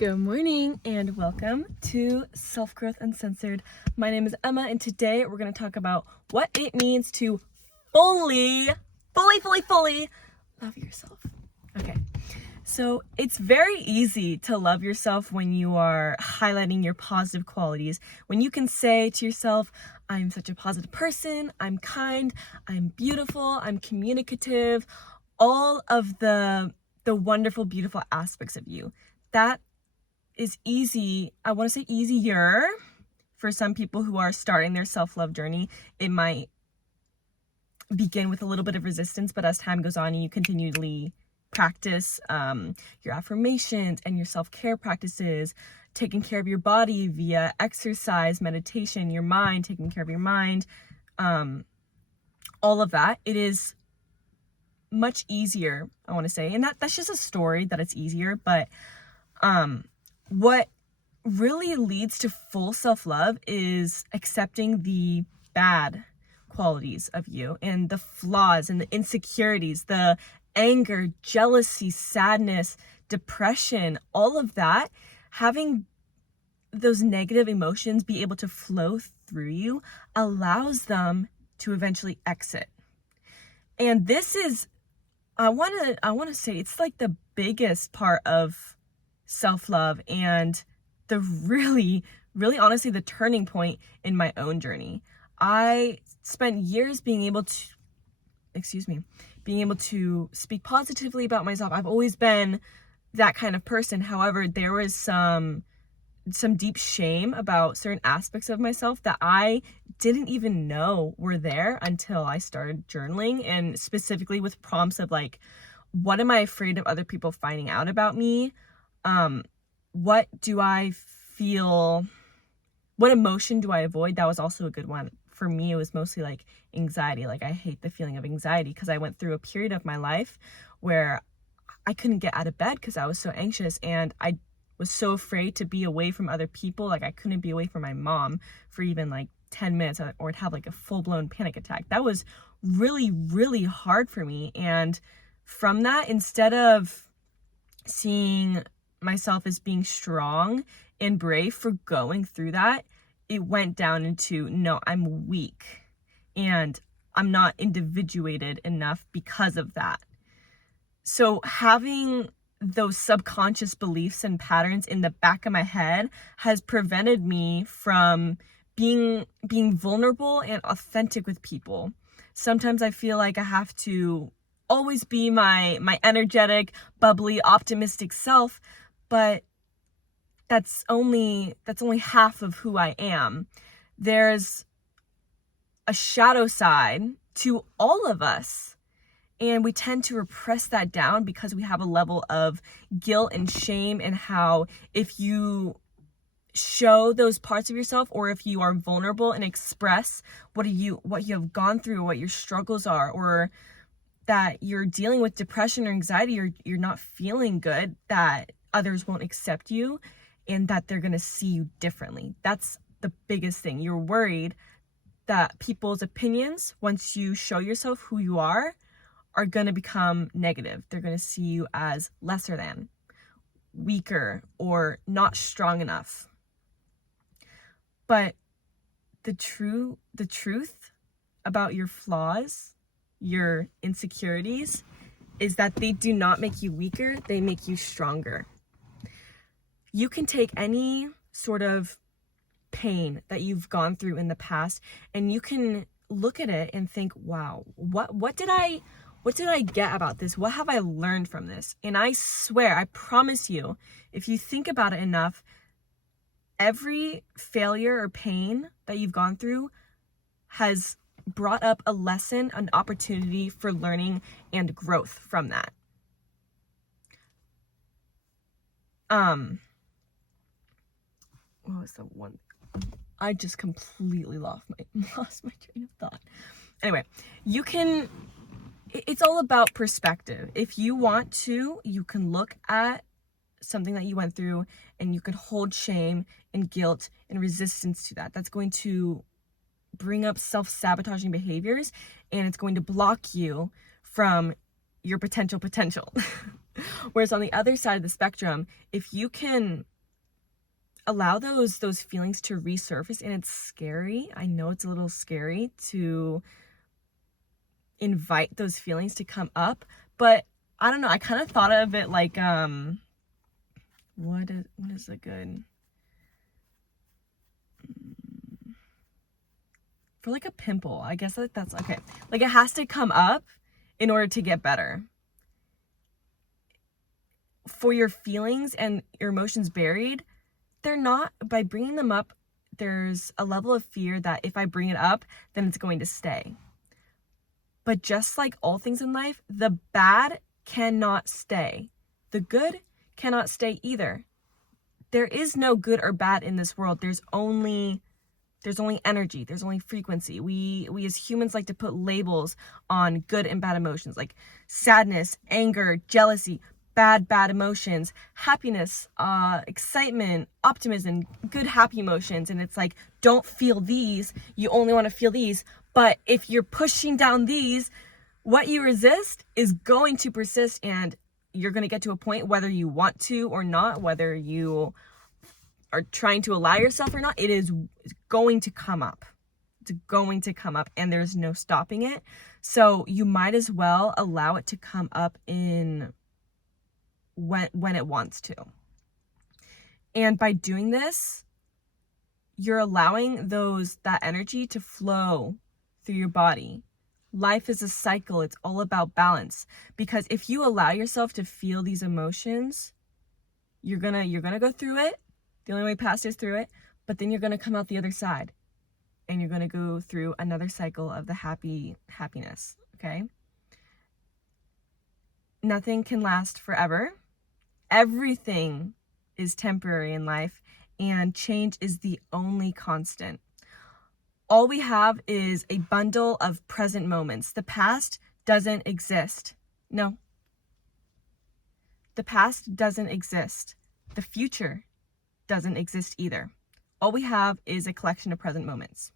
Good morning and welcome to Self Growth Uncensored. My name is Emma and today we're going to talk about what it means to fully love yourself. Okay, so it's very easy to love yourself when you are highlighting your positive qualities. When you can say to yourself, I'm such a positive person, I'm kind, I'm beautiful, I'm communicative, all of the wonderful, beautiful aspects of you. That is easy. I want to say easier for some people who are starting their self-love journey. It might begin with a little bit of resistance, but as time goes on and you continually practice your affirmations and your self-care practices, taking care of your body via exercise, meditation, your mind, taking care of your mind, all of that, it is much easier, I want to say. And that's just a story that it's easier, but what really leads to full self-love is accepting the bad qualities of you and the flaws and the insecurities, the anger, jealousy, sadness, depression, all of that. Having those negative emotions be able to flow through you allows them to eventually exit. And this is, I want to say, it's like the biggest part of self-love and the really honestly the turning point in my own journey. I spent years being able to speak positively about myself. I've always been that kind of person. However, there was some deep shame about certain aspects of myself that I didn't even know were there until I started journaling, and specifically with prompts of like, what am I afraid of other people finding out about me? What do I feel? What emotion do I avoid? That was also a good one. For me, it was mostly like anxiety. Like, I hate the feeling of anxiety because I went through a period of my life where I couldn't get out of bed because I was so anxious, and I was so afraid to be away from other people. Like, I couldn't be away from my mom for even like 10 minutes or I'd have like a full-blown panic attack. That was really hard for me. And from that, instead of seeing myself as being strong and brave for going through that, it went down into, no, I'm weak and I'm not individuated enough because of that. So having those subconscious beliefs and patterns in the back of my head has prevented me from being vulnerable and authentic with people. Sometimes I feel like I have to always be my energetic, bubbly, optimistic self, but that's only half of who I am. There's a shadow side to all of us, and we tend to repress that down because we have a level of guilt and shame, and how if you show those parts of yourself, or if you are vulnerable and express what you have gone through, what your struggles are, or that you're dealing with depression or anxiety, or you're not feeling good, that others won't accept you and that they're going to see you differently. That's the biggest thing. You're worried that people's opinions, once you show yourself who you are going to become negative. They're going to see you as lesser than, weaker, or not strong enough. But the truth about your flaws, your insecurities, is that they do not make you weaker, they make you stronger. You can take any sort of pain that you've gone through in the past, and you can look at it and think, wow, what did I get about this? What have I learned from this? And I swear, I promise you, if you think about it enough, every failure or pain that you've gone through has brought up a lesson, an opportunity for learning and growth from that. What was the one? I just completely lost my train of thought. Anyway, it's all about perspective. If you want to, you can look at something that you went through and you can hold shame and guilt and resistance to that. That's going to bring up self-sabotaging behaviors, and it's going to block you from your potential. Whereas on the other side of the spectrum, if you can allow those feelings to resurface. And it's scary. I know it's a little scary to invite those feelings to come up, but I don't know, I kind of thought of it like what is a good for like a pimple. I guess that's okay. Like, it has to come up in order to get better. For your feelings and your emotions buried, they're not, by bringing them up, there's a level of fear that if I bring it up, then it's going to stay. But just like all things in life, the bad cannot stay. The good cannot stay either. There is no good or bad in this world. There's only energy. There's only frequency. We as humans like to put labels on good and bad emotions, like sadness, anger, jealousy, bad emotions, happiness, excitement, optimism, good happy emotions. And it's like, don't feel these. You only want to feel these. But if you're pushing down these, what you resist is going to persist, and you're going to get to a point, whether you want to or not, whether you are trying to allow yourself or not, it is going to come up. It's going to come up, and there's no stopping it. So you might as well allow it to come up in when it wants to. And by doing this, you're allowing that energy to flow through your body. Life is a cycle. It's all about balance. Because if you allow yourself to feel these emotions, you're gonna go through it. The only way past is through it. But then you're gonna come out the other side, and you're gonna go through another cycle of the happiness. Okay? Nothing can last forever. Everything is temporary in life, and change is the only constant. All we have is a bundle of present moments. The past doesn't exist. No. The past doesn't exist. The future doesn't exist either. All we have is a collection of present moments.